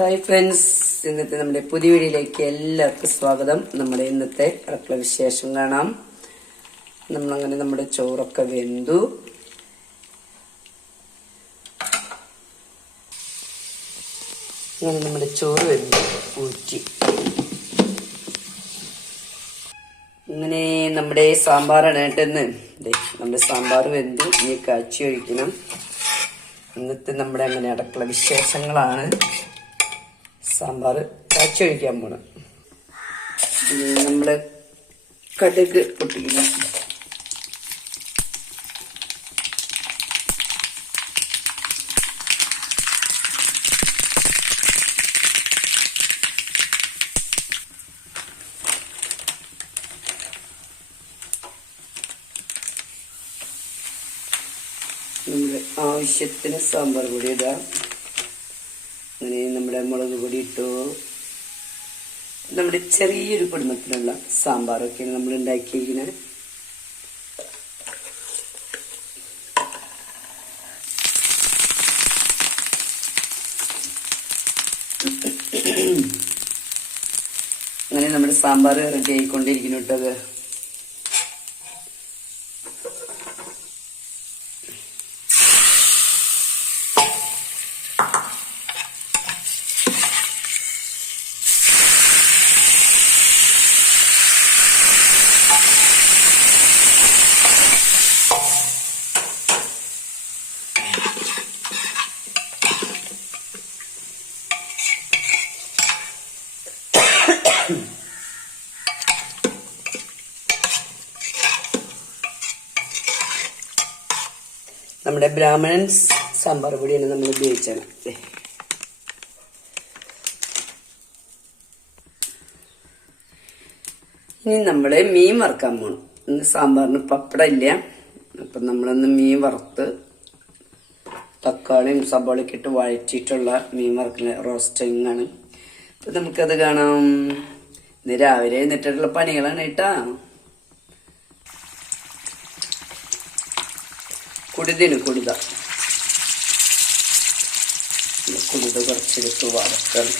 Hi friends ഇന്നത്തെ നമ്മുടെ പുതിയ വീഡിയോയിലേക്ക് എല്ലാവർക്കും സ്വാഗതം. നമ്മുടെ ഇന്നത്തെ അടുക്കള വിശേഷം കാണാം. നമ്മളങ്ങനെ നമ്മുടെ ചോറൊക്കെ വെന്തു. അങ്ങനെ നമ്മുടെ ചോറ് വെന്തു. ഊറ്റി. ഇങ്ങനെ നമ്മുടെ സാമ്പാറാണ് കേട്ടെന്ന് നമ്മുടെ സാമ്പാർ വെന്തു. ഇനി കാച്ചി ഒഴിക്കണം. ഇന്നത്തെ നമ്മുടെ അങ്ങനെ അടുക്കള വിശേഷങ്ങളാണ്. സാമ്പാർ കാച്ചി ഒഴിക്കാൻ പോണം. നമ്മൾ കടുക് പൊട്ടിക്കണം ആവശ്യത്തിന് സാമ്പാർ പൊടി ഇടാം. നമ്മുടെ മുളക് പൊടി ഇട്ടു നമ്മുടെ ചെറിയൊരു കുടുംബത്തിലുള്ള സാമ്പാറൊക്കെയാണ് നമ്മൾ ഉണ്ടാക്കിയിരിക്കുന്നത് അങ്ങനെ നമ്മുടെ സാമ്പാർ റെഡി ആയിക്കൊണ്ടിരിക്കുന്നു കേട്ടത് നമ്മുടെ ബ്രാഹ്മണൻസ് സാമ്പാർ പൊടിയാണ് നമ്മൾ ഉപയോഗിച്ചാണ്. ഇനി നമ്മൾ മീൻ വറുക്കാൻ പോണം. ഇന്ന് സാമ്പാറിന് പപ്പടം ഇല്ല. അപ്പൊ നമ്മളൊന്ന് മീൻ വറുത്ത് തക്കാളിയും സബോളയൊക്കെ ഇട്ട് വഴറ്റിയിട്ടുള്ള മീൻ വറുക്കുന്ന റോസ്റ്റിംഗ് ആണ് അപ്പൊ നമുക്കത് കാണാം. ഇന്ന് രാവിലെ എന്നിട്ടുള്ള പണികളാണ് കേട്ടാ. കുടുതിന് കുടുത. കുടുത കുറച്ചെടുത്ത് വറുക്കണം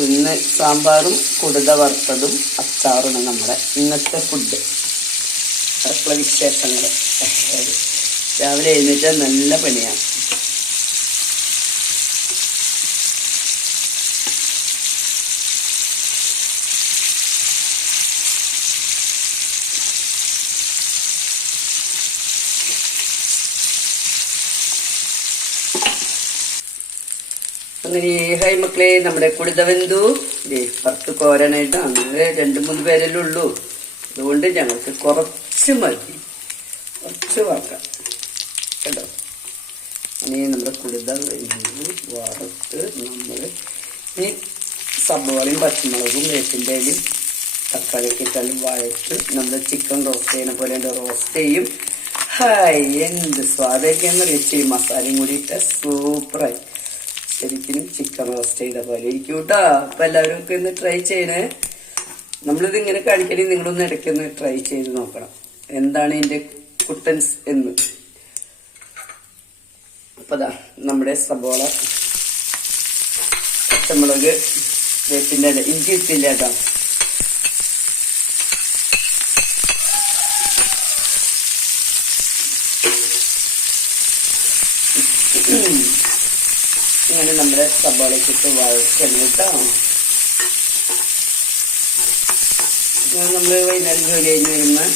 ഇന്ന് സാമ്പാറും കുടുത വറുത്തതും അച്ചാറുമാണ് നമ്മുടെ ഇന്നത്തെ ഫുഡ് അടുക്കള വിശേഷങ്ങൾ. രാവിലെ എഴുന്നേറ്റാൽ നല്ല പണിയാണ്. അങ്ങനെ ഹൈ മക്കളെ നമ്മുടെ കുടിത വെന്തു ദേ പത്ത് കോരനായിട്ട് അങ്ങനെ രണ്ട് മൂന്ന് പേരല്ലേ ഉള്ളൂ. അതുകൊണ്ട് ഞങ്ങൾക്ക് കുറച്ച് മതി. കുറച്ച് വാക്കാം കേട്ടോ? ഇനി നമ്മുടെ കുടിത വെന്തു വറുത്ത് നമ്മൾ ഈ സബോളയും പച്ചമുളകും വേപ്പിന്റെ ഇലയും തക്കാളിയൊക്കെ ഇട്ടാലും വഴറ്റ് നമ്മുടെ ചിക്കൻ റോസ്റ്റ് ചെയ്യുന്ന പോലെ റോസ്റ്റ് ചെയ്യും. ഹായ് എന്ത് സ്വാദൊക്കെയാണെന്ന് ഇച്ചിരി മസാലയും കൂടി ഇട്ട സൂപ്പറായി. ശരിക്കും ചിക്കൻ റോസ്റ്റ് ചെയ്ത പോലെ ഇരിക്കും കേട്ടോ. അപ്പൊ എല്ലാവരും ഒക്കെ ഒന്ന് ട്രൈ ചെയ്യണേ. നമ്മളിത് ഇങ്ങനെ കാണിക്കണേ നിങ്ങളൊന്ന് ഇടയ്ക്കൊന്ന് ട്രൈ ചെയ്ത് നോക്കണം. എന്താണ് ഇതിന്റെ കുട്ടൻസ് എന്ന്. അപ്പൊ അതാ നമ്മുടെ സബോള പച്ചമുളക് വേപ്പിന്റെ ഇഞ്ചി ഇട്ടില്ല കേട്ടോ. നമ്മുടെ സബോളയ്ക്ക് ഇട്ട് വഴക്കണം കേട്ടോ നമ്മൾ വൈകുന്നേരം ജോലി കഴിഞ്ഞ് വരുമ്പോൾ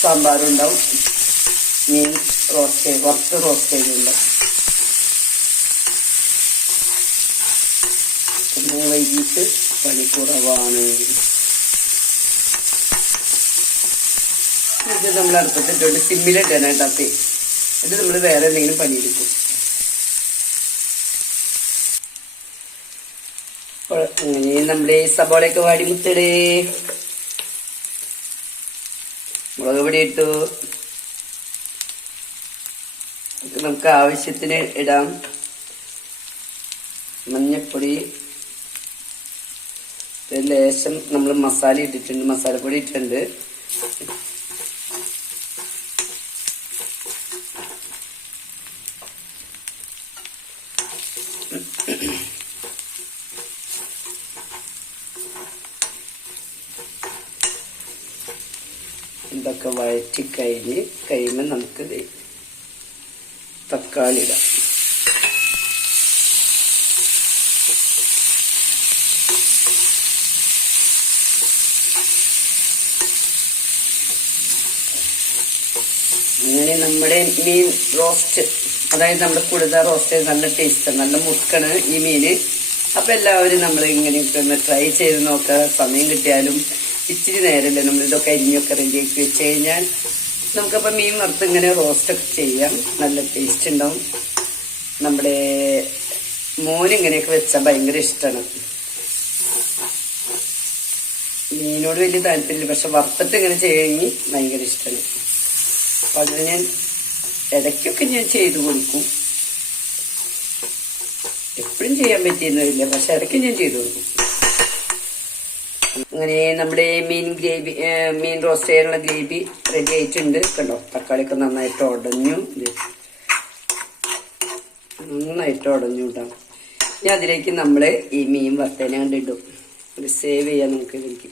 സാമ്പാറുണ്ടാവും. മീൻ റോസ്റ്റ് ചെയ്ത് വറുത്ത് റോസ്റ്റ് ചെയ്തിട്ടുണ്ടാവും പിന്നെ വൈകിട്ട് പണി കുറവാണ്. ഇത് നമ്മൾ അടുപ്പത്തിട്ടുണ്ട് സിമ്മിലിട്ടാനായിട്ടാത്തി ഇത് നമ്മൾ വേറെ എന്തെങ്കിലും പണിയെടുക്കും. അങ്ങനെ നമ്മുടെ സബോളയൊക്കെ വാടി മുത്തടേ മുളക് പൊടി ഇട്ടു. നമുക്ക് ആവശ്യത്തിന് ഇടാം. മഞ്ഞപ്പൊടി. ലേശം നമ്മൾ മസാല ഇട്ടിട്ടുണ്ട്. മസാലപ്പൊടി ഇട്ടിട്ടുണ്ട് ഇതൊക്കെ വഴറ്റി കഴിഞ്ഞ് കഴിയുമ്പോൾ നമുക്ക് തക്കാളി ഇടാം അങ്ങനെ നമ്മുടെ മീൻ റോസ്റ്റ് അതായത് നമ്മുടെ കുടുത റോസ്റ്റ് നല്ല ടേസ്റ്റ് നല്ല മുക്കണ് ഈ മീന്. അപ്പൊ എല്ലാവരും നമ്മൾ ഇങ്ങനെ ഒന്ന് ട്രൈ ചെയ്ത് നോക്കുക. സമയം കിട്ടിയാലും ഇച്ചിരി നേരമല്ലേ നമ്മൾ ഇതൊക്കെ അരിഞ്ഞൊക്കെ റെഡിയാക്കി വെച്ച് കഴിഞ്ഞാൽ നമുക്കപ്പോൾ മീൻ വറുത്ത് ഇങ്ങനെ റോസ്റ്റൊക്കെ ചെയ്യാം. നല്ല ടേസ്റ്റ് ഉണ്ടാവും. നമ്മുടെ മോന് ഇങ്ങനെയൊക്കെ വെച്ചാൽ ഭയങ്കര ഇഷ്ടമാണ് മീനോട് വലിയ താല്പര്യമില്ല പക്ഷെ വറുത്തിട്ട് ഇങ്ങനെ ചെയ്യണമെങ്കിൽ ഭയങ്കര ഇഷ്ടമാണ് അപ്പം അതിന് ഞാൻ ഇടയ്ക്കൊക്കെ ഞാൻ ചെയ്തു കൊടുക്കും. എപ്പോഴും ചെയ്യാൻ പറ്റിയെന്നില്ല പക്ഷെ ഇടയ്ക്ക് ഞാൻ ചെയ്തു കൊടുക്കും. അങ്ങനെ നമ്മുടെ മീൻ ഗ്രേവി മീൻ റോസ്റ്റ് ചെയ്യാനുള്ള ഗ്രേവി റെഡി ആയിട്ടുണ്ട്. കണ്ടോ? തക്കാളിയൊക്കെ നന്നായിട്ട് ഉടഞ്ഞു. നന്നായിട്ട് ഉടഞ്ഞു കേട്ടോ ഇനി അതിലേക്ക് നമ്മൾ ഈ മീൻ വറുത്തേനെ കണ്ടിടും ഒരു സേവ് ചെയ്യാം നമുക്ക് ഇതിലേക്ക്.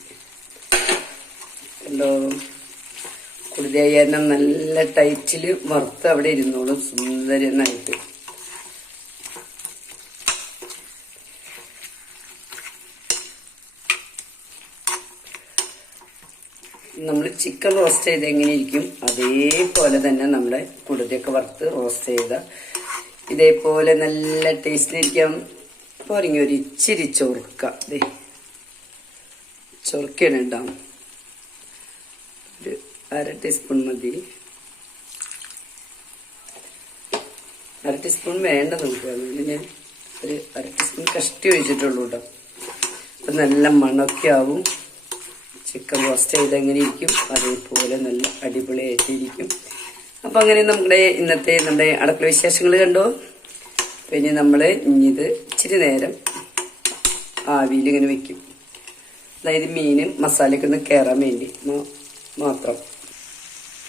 കണ്ടോ? കുടുതലായി നല്ല ടൈറ്റിൽ വറുത്ത് അവിടെ ഇരുന്നോളും. സുന്ദരനായിട്ട്. നമ്മൾ ചിക്കൻ റോസ്റ്റ് ചെയ്ത് എങ്ങനെയിരിക്കും അതേപോലെ തന്നെ നമ്മുടെ കുടുതയൊക്കെ വറുത്ത് റോസ്റ്റ് ചെയ്ത ഇതേപോലെ നല്ല ടേസ്റ്റിലിരിക്കാം പോരെങ്കിൽ ഒരു ഇച്ചിരി ചൊറുക്ക. ദേ ചൊറുക്കാണ് ഉണ്ടാവും ഒരു അര ടീസ്പൂൺ മതി. അര ടീസ്പൂൺ വേണ്ട നമുക്ക് അതുകൊണ്ട് ഞാൻ ഒരു അര ടീസ്പൂൺ കഷ്ടി ഒഴിച്ചിട്ടുള്ളൂ കേട്ടോ. അപ്പം നല്ല മണമൊക്കെ ആവും. ചിക്കൻ റോസ്റ്റ് ചെയ്ത് ഇരിക്കും അതേപോലെ നല്ല അടിപൊളിയായിട്ടിരിക്കും. അപ്പം അങ്ങനെ നമ്മുടെ ഇന്നത്തെ നമ്മുടെ അടുക്കള വിശേഷങ്ങൾ കണ്ടോ? പിന്നെ നമ്മൾ ഇനിയിത് ഇച്ചിരി നേരം ആവിയിൽ ഇങ്ങനെ വെക്കും. അതായത് മീൻ മസാലയ്ക്ക് ഒന്ന് കയറാൻ വേണ്ടി. മാത്രം.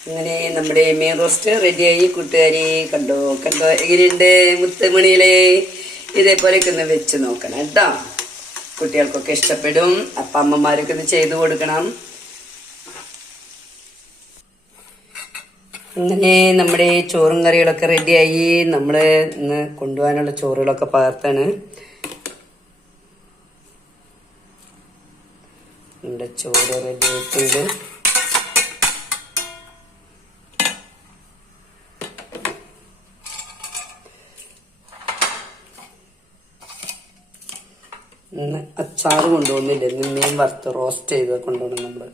അങ്ങനെ നമ്മുടെ മീൻ റോസ്റ്റ് റെഡിയായി കൂട്ടുകാരി കണ്ടോ? കണ്ടോ? എങ്ങനെയുണ്ട് മുത്തുമണിയിലെ? ഇതേപോലെയൊക്കെ ഒന്ന് വെച്ച് നോക്കണം കേട്ടോ. കുട്ടികൾക്കൊക്കെ ഇഷ്ടപ്പെടും. അപ്പൊ അമ്മമാരൊക്കെ ഇത് ചെയ്തു കൊടുക്കണം. അങ്ങനെ നമ്മുടെ ചോറും കറികളൊക്കെ റെഡിയായി. നമ്മൾ ഇന്ന് കൊണ്ടുപോകാനുള്ള ചോറുകളൊക്കെ പകർത്താണ്. നമ്മുടെ ചോറ് റെഡി ആയിട്ടുണ്ട് ഇന്ന് അച്ചാർ കൊണ്ടുപോകുന്നില്ല മീൻ വറുത്ത് റോസ്റ്റ് ചെയ്ത് കൊണ്ടുപോകണം നമ്മൾ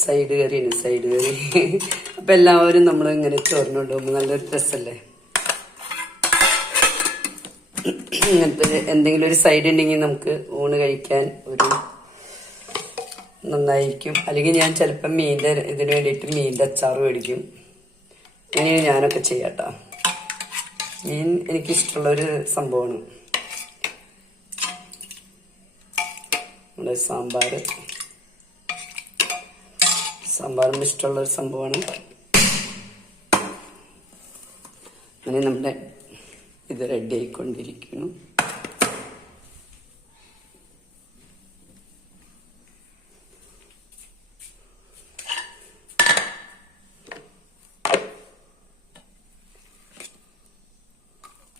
സൈഡ് കറിയാണ് സൈഡ് കറി അപ്പൊ എല്ലാവരും നമ്മൾ ഇങ്ങനെ ചോറിന് കൊണ്ടുപോകുമ്പോൾ നല്ലൊരു രസമല്ലേ ഇങ്ങനത്തെ എന്തെങ്കിലും ഒരു സൈഡ് ഉണ്ടെങ്കിൽ നമുക്ക് ഊണ് കഴിക്കാൻ ഒരു നന്നായിരിക്കും. അല്ലെങ്കിൽ ഞാൻ ചിലപ്പം മീന്റെ ഇതിന് വേണ്ടിയിട്ട് മീന്റെ അച്ചാറ് മേടിക്കും. അങ്ങനെയാണ് ഞാനൊക്കെ ചെയ്യാട്ടോ. മീൻ എനിക്കിഷ്ടമുള്ള ഒരു സംഭവമാണ്. നമ്മുടെ സാമ്പാർ. സാമ്പാറും ഇഷ്ടമുള്ള ഒരു സംഭവമാണ്. അങ്ങനെ നമ്മുടെ ഇത് റെഡി ആയിക്കൊണ്ടിരിക്കുന്നു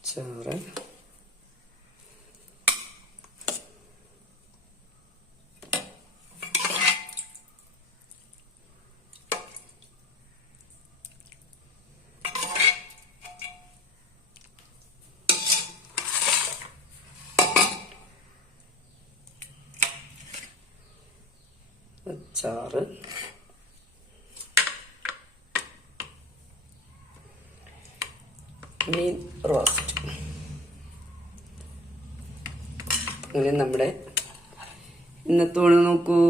ചോറ് അച്ചാറ്. മീൻ റോസ്റ്റ്. അങ്ങനെ നമ്മുടെ ഇന്നത്തോട് നോക്കൂ.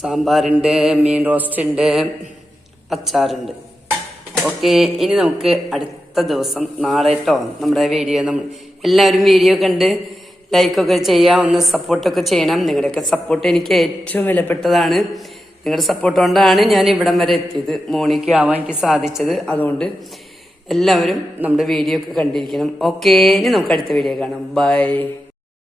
സാമ്പാറുണ്ട് മീൻ റോസ്റ്റ് ഉണ്ട് അച്ചാറുണ്ട്. ഓക്കെ ഇനി നമുക്ക് അടുത്ത ദിവസം നാളെ കേട്ടോ നമ്മുടെ വീഡിയോ നമ്മൾ എല്ലാവരും വീഡിയോ കണ്ട് ലൈക്കൊക്കെ ചെയ്യാം ഒന്ന് സപ്പോർട്ടൊക്കെ ചെയ്യണം. നിങ്ങളുടെയൊക്കെ സപ്പോർട്ട് എനിക്ക് ഏറ്റവും വിലപ്പെട്ടതാണ്. നിങ്ങളുടെ സപ്പോർട്ട് കൊണ്ടാണ് ഞാൻ ഇവിടം വരെ എത്തിയത്. മോണിക്ക് ആവാൻ എനിക്ക് സാധിച്ചത്. അതുകൊണ്ട് എല്ലാവരും നമ്മുടെ വീഡിയോ ഒക്കെ കണ്ടിരിക്കണം. ഓക്കേ ഇനി നമുക്ക് അടുത്ത വീഡിയോ കാണാം. ബൈ